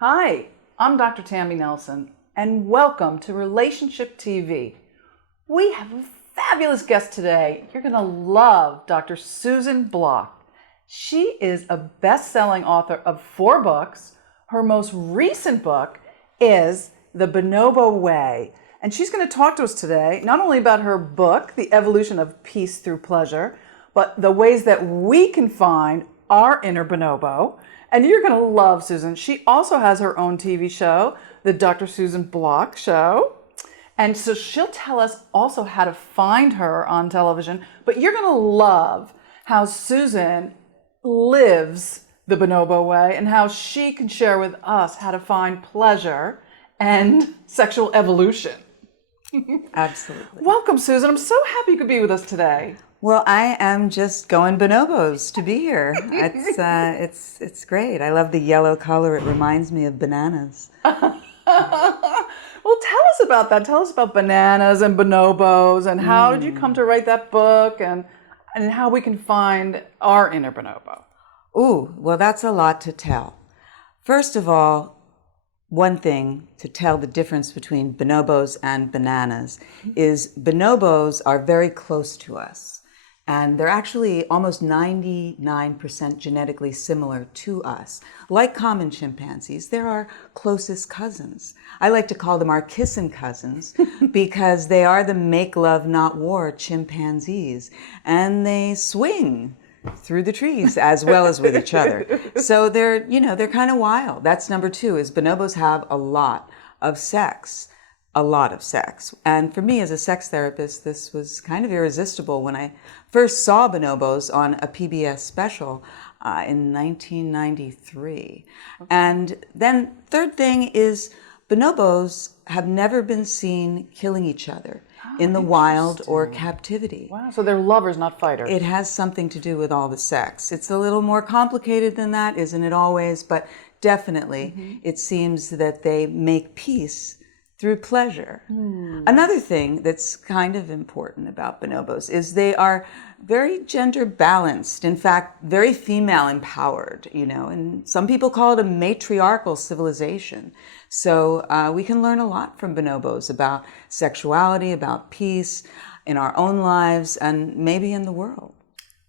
Hi, I'm Dr. Tammy Nelson, and welcome to Relationship TV. We have a fabulous guest today. You're going to love Dr. Susan Block. She is a best-selling author of 4 books. Her most recent book is The Bonobo Way, and she's going to talk to us today not only about her book, The Evolution of Peace Through Pleasure, but the ways that we can find our inner bonobo. And you're going to love Susan. She also has her own TV show, The Dr. Susan Block Show. And so she'll tell us also how to find her on television. But you're going to love how Susan lives the bonobo way and how she can share with us how to find pleasure and sexual evolution. Absolutely. Welcome, Susan. I'm so happy you could be with us today. Well, I am just going bonobos to be here. It's great. I love the yellow color. It reminds me of bananas. Well, tell us about that. Tell us about bananas and bonobos and how did you come to write that book and how we can find our inner bonobo. Ooh, well, that's a lot to tell. First of all, one thing to tell the difference between bonobos and bananas is bonobos are very close to us. And they're actually almost 99% genetically similar to us. Like common chimpanzees, they're our closest cousins. I like to call them our kissin' cousins because they are the make love, not war chimpanzees. And they swing through the trees as well as with each other. So they're kind of wild. That's number 2, is bonobos have a lot of sex. A lot of sex. And for me as a sex therapist, this was kind of irresistible when I first saw bonobos on a PBS special in 1993. Okay. And then third thing is bonobos have never been seen killing each other in the wild or captivity. Wow, so they're lovers, not fighters. It has something to do with all the sex. It's a little more complicated than that, isn't it always? But definitely it seems that they make peace through pleasure. Another thing that's kind of important about bonobos is they are very gender balanced. In fact, very female empowered, and some people call it a matriarchal civilization. So we can learn a lot from bonobos about sexuality, about peace in our own lives and maybe in the world.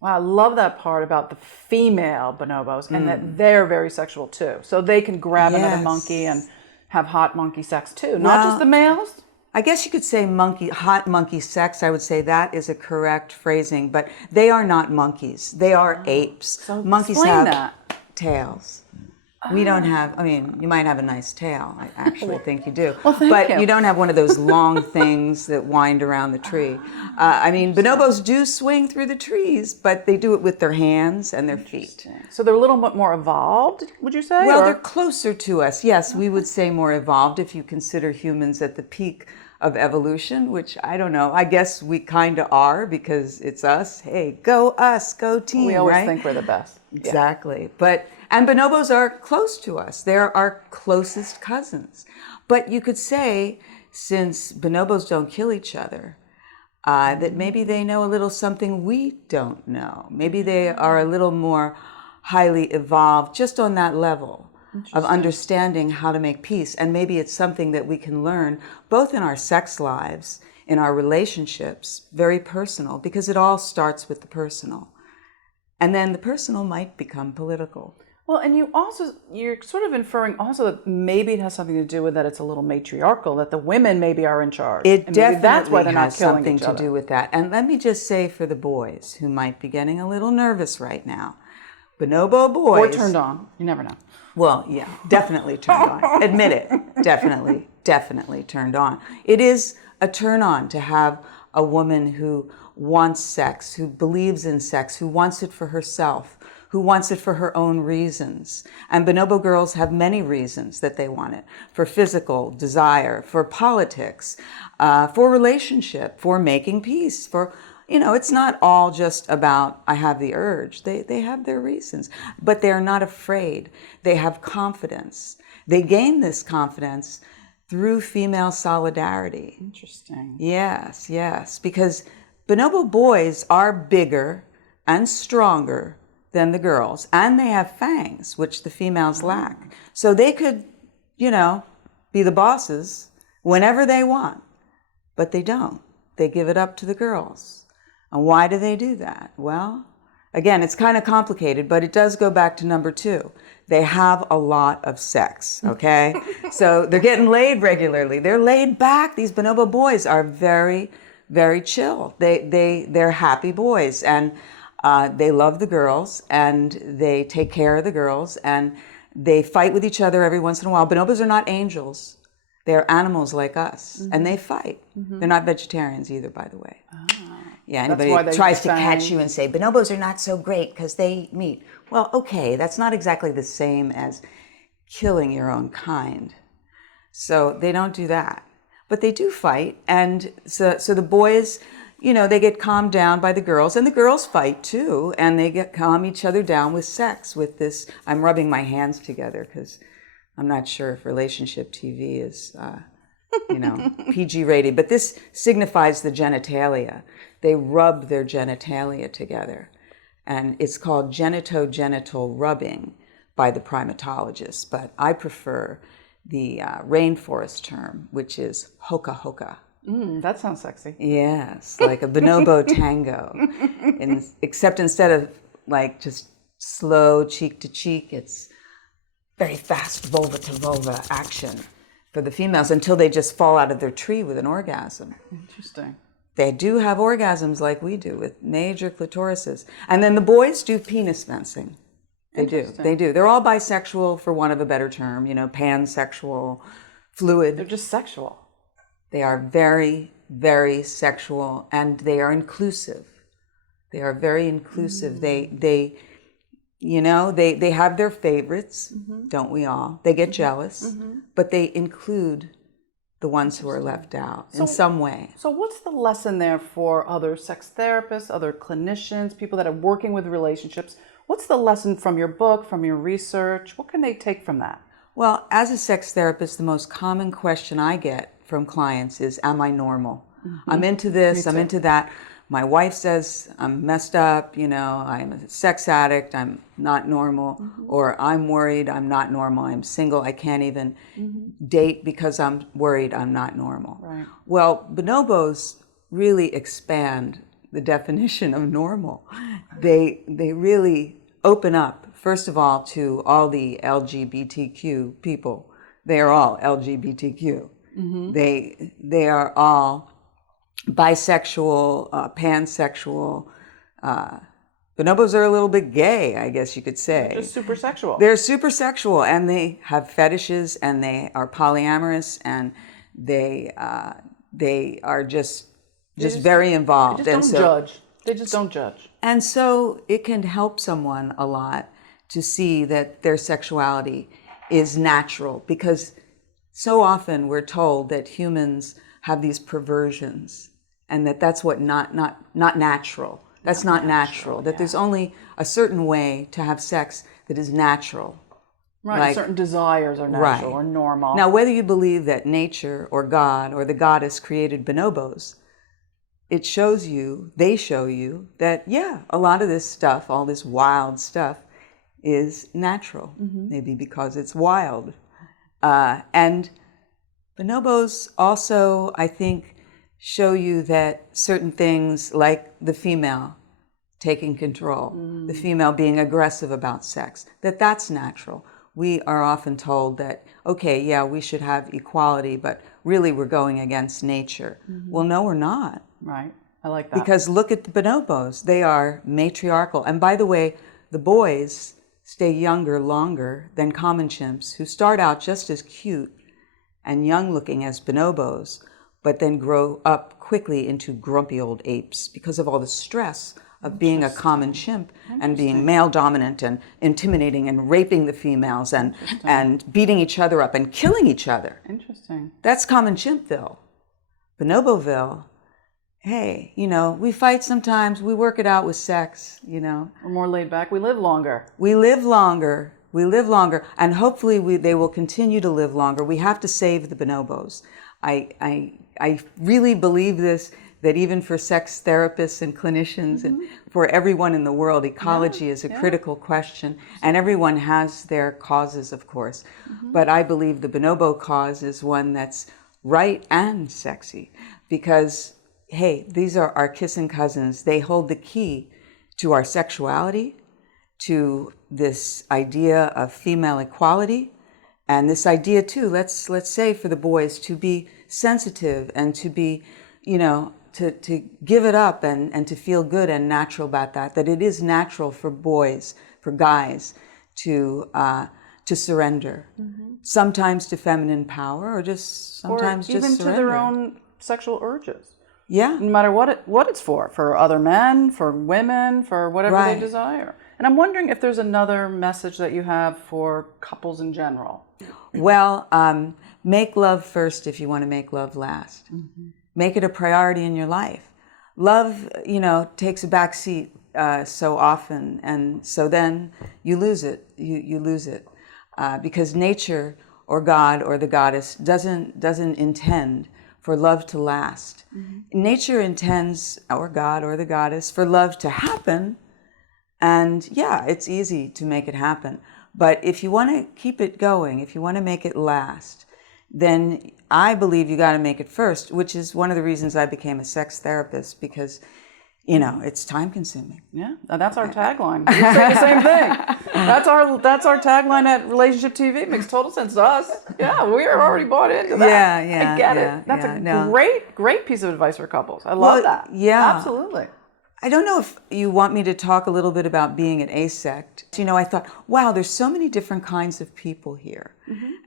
Wow, I love that part about the female bonobos and that they're very sexual too. So they can grab another monkey and have hot monkey sex too, not just the males? I guess you could say hot monkey sex. I would say that is a correct phrasing, but they are not monkeys. They are apes. So monkeys have tails. We don't have, you might have a nice tail. I actually think you do. Well, but you. You don't have one of those long things that wind around the tree. Bonobos do swing through the trees, but they do it with their hands and their feet. So they're a little bit more evolved, would you say? Well, they're closer to us. Yes, we would say more evolved if you consider humans at the peak of evolution, which I don't know. I guess we kind of are because it's us. Hey, go us, go team, we always right? think we're the best. Exactly. And bonobos are close to us. They're our closest cousins. But you could say, since bonobos don't kill each other, that maybe they know a little something we don't know. Maybe they are a little more highly evolved just on that level of understanding how to make peace. And maybe it's something that we can learn both in our sex lives, in our relationships, very personal, because it all starts with the personal. And then the personal might become political. Well, and you're sort of inferring also that maybe it has something to do with that it's a little matriarchal, that the women maybe are in charge. It definitely that's why they're has not killing something each to other. do with that. And let me just say for the boys who might be getting a little nervous right now, bonobo boys. Or turned on. You never know. Well, yeah, definitely turned on. Admit it. Definitely turned on. It is a turn on to have a woman who wants sex, who believes in sex, who wants it for herself, who wants it for her own reasons. And bonobo girls have many reasons that they want it: for physical desire, for politics, for relationship, for making peace, for, it's not all just about, I have the urge. They have their reasons, but they're not afraid. They have confidence. They gain this confidence through female solidarity. Interesting. Yes, because bonobo boys are bigger and stronger than the girls, and they have fangs, which the females lack. So they could be the bosses whenever they want. But they don't. They give it up to the girls. And why do they do that? Well, again, it's kind of complicated, but it does go back to number 2. They have a lot of sex, okay? So they're getting laid regularly. They're laid back. These bonobo boys are very, very chill. They're happy boys, and they love the girls, and they take care of the girls, and they fight with each other every once in a while. Bonobos are not angels. They're animals like us, and they fight. They're not vegetarians either, by the way. Yeah, anybody tries to catch you and say, bonobos are not so great because they eat meat. Well, okay, that's not exactly the same as killing your own kind. So they don't do that. But they do fight, and so the boys, they get calmed down by the girls, and the girls fight too, and they calm each other down with sex, with this. I'm rubbing my hands together because I'm not sure if relationship TV is, PG rated, but this signifies the genitalia. They rub their genitalia together, and it's called genitogenital rubbing by the primatologists, but I prefer the rainforest term, which is hoka hoka. That sounds sexy. Yes, like a bonobo tango. Except instead of like just slow cheek to cheek, it's very fast vulva to vulva action for the females until they just fall out of their tree with an orgasm. Interesting. They do have orgasms like we do with major clitorises. And then the boys do penis fencing. They do. They're all bisexual, for want of a better term, pansexual, fluid. They're just sexual. They are very, very sexual, and they are inclusive. They are very inclusive. They have their favorites, don't we all? They get jealous, but they include the ones who are left out in some way. So what's the lesson there for other sex therapists, other clinicians, people that are working with relationships? What's the lesson from your book, from your research? What can they take from that? Well, as a sex therapist, the most common question I get from clients is, am I normal? I'm into this, I'm into that. My wife says I'm messed up, I'm a sex addict, I'm not normal, or I'm worried I'm not normal, I'm single, I can't even date because I'm worried I'm not normal. Right. Well, bonobos really expand the definition of normal. They really open up, first of all, to all the LGBTQ people. They are all LGBTQ. They are all bisexual, pansexual. Bonobos are a little bit gay, I guess you could say. They're super sexual. They're super sexual, and they have fetishes, and they are polyamorous, and they are just very involved. They just don't judge. They just don't judge. And so it can help someone a lot to see that their sexuality is natural, because so often we're told that humans have these perversions, and that's what not natural. That's not natural. That there's only a certain way to have sex that is natural. Right. Like, certain desires are natural or normal. Now, whether you believe that nature or God or the goddess created bonobos, they show you that, a lot of this stuff, all this wild stuff, is natural. Maybe because it's wild. And bonobos also, I think, show you that certain things, like the female taking control, the female being aggressive about sex, that's natural. We are often told that, we should have equality, but really we're going against nature. Well, no, we're not. Right. I like that. Because look at the bonobos. They are matriarchal. And by the way, the boys stay younger longer than common chimps, who start out just as cute and young looking as bonobos, but then grow up quickly into grumpy old apes because of all the stress of being a common chimp and being male dominant and intimidating and raping the females and beating each other up and killing each other. Interesting. That's common chimpville. Bonoboville, hey, we fight sometimes, we work it out with sex, We're more laid back. We live longer. We live longer, and hopefully they will continue to live longer. We have to save the bonobos. I really believe this. that even for sex therapists and clinicians and for everyone in the world, ecology is a critical question. And everyone has their causes, of course. But I believe the bonobo cause is one that's right and sexy because, hey, these are our kissing cousins. They hold the key to our sexuality, to this idea of female equality, and this idea too, let's say for the boys to be sensitive and to be, to give it up and to feel good and natural about that it is natural for boys, for guys to surrender, sometimes to feminine power or just sometimes or even just surrender. to their own sexual urges. Yeah. No matter what it's for other men, for women, for whatever they desire. And I'm wondering if there's another message that you have for couples in general. Well, make love first if you want to make love last. Make it a priority in your life. Love, takes a back seat so often, and so then you lose it. You lose it because nature or God or the goddess doesn't intend for love to last. Nature intends, or God or the goddess, for love to happen. And yeah, it's easy to make it happen. But if you want to keep it going, if you want to make it last, then I believe you got to make it first, which is one of the reasons I became a sex therapist, because, it's time consuming. Yeah, that's our tagline. We say the same thing. That's our tagline at Relationship TV. It makes total sense to us. Yeah, we are already bought into that. Yeah, I get it. That's a great piece of advice for couples. I love that. Yeah. Absolutely. I don't know if you want me to talk a little bit about being an asect. I thought, wow, there's so many different kinds of people here.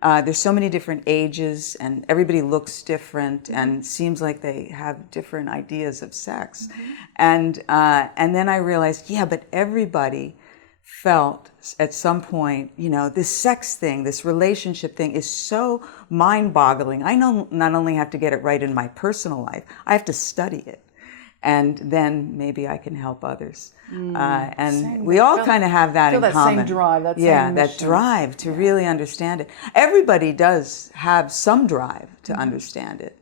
There's so many different ages, and everybody looks different and seems like they have different ideas of sex. And then I realized, yeah, but everybody felt at some point, this sex thing, this relationship thing is so mind-boggling. I not only have to get it right in my personal life, I have to study it. And then maybe I can help others. And we all kind of have that in common. Same drive, that same that mission. drive to really understand it. Everybody does have some drive to understand it.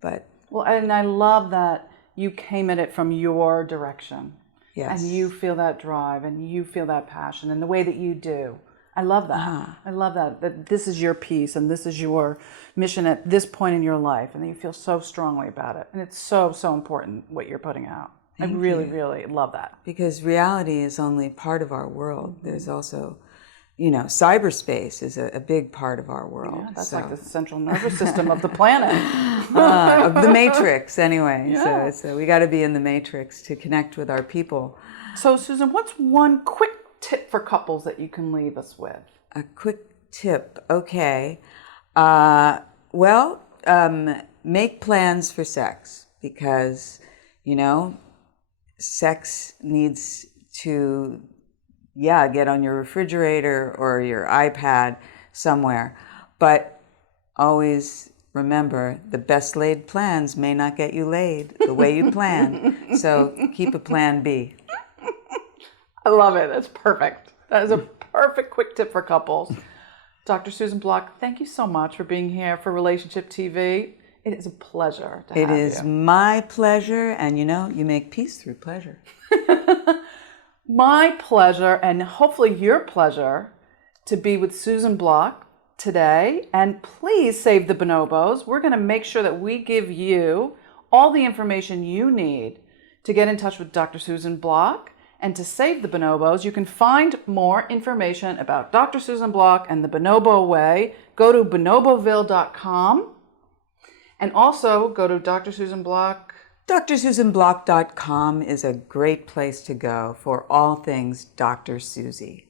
But and I love that you came at it from your direction. Yes. And you feel that drive and you feel that passion and the way that you do. I love that. I love that this is your piece and this is your mission at this point in your life, and you feel so strongly about it. And it's so, so important what you're putting out. I really, really love that. Because reality is only part of our world. There's also, cyberspace is a big part of our world. Yeah, that's like the central nervous system of the planet. Of the matrix, anyway. Yeah. So we got to be in the matrix to connect with our people. So, Susan, what's one quick tip for couples that you can leave us with? A quick tip, okay. Make plans for sex because, sex needs to, get on your refrigerator or your iPad somewhere. But always remember, the best laid plans may not get you laid the way you planned. So keep a plan B. I love it. That's perfect. That is a perfect quick tip for couples. Dr. Susan Block, thank you so much for being here for Relationship TV. It is a pleasure to have you. It is my pleasure, and you make peace through pleasure. My pleasure, and hopefully your pleasure, to be with Susan Block today. And please save the bonobos. We're going to make sure that we give you all the information you need to get in touch with Dr. Susan Block. And to save the bonobos, you can find more information about Dr. Susan Block and the Bonobo Way. Go to bonoboville.com and also go to Dr. Susan Block. DrSusanBlock.com is a great place to go for all things Dr. Susie.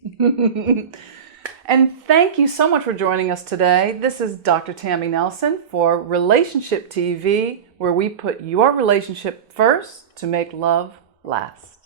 And thank you so much for joining us today. This is Dr. Tammy Nelson for Relationship TV, where we put your relationship first to make love last.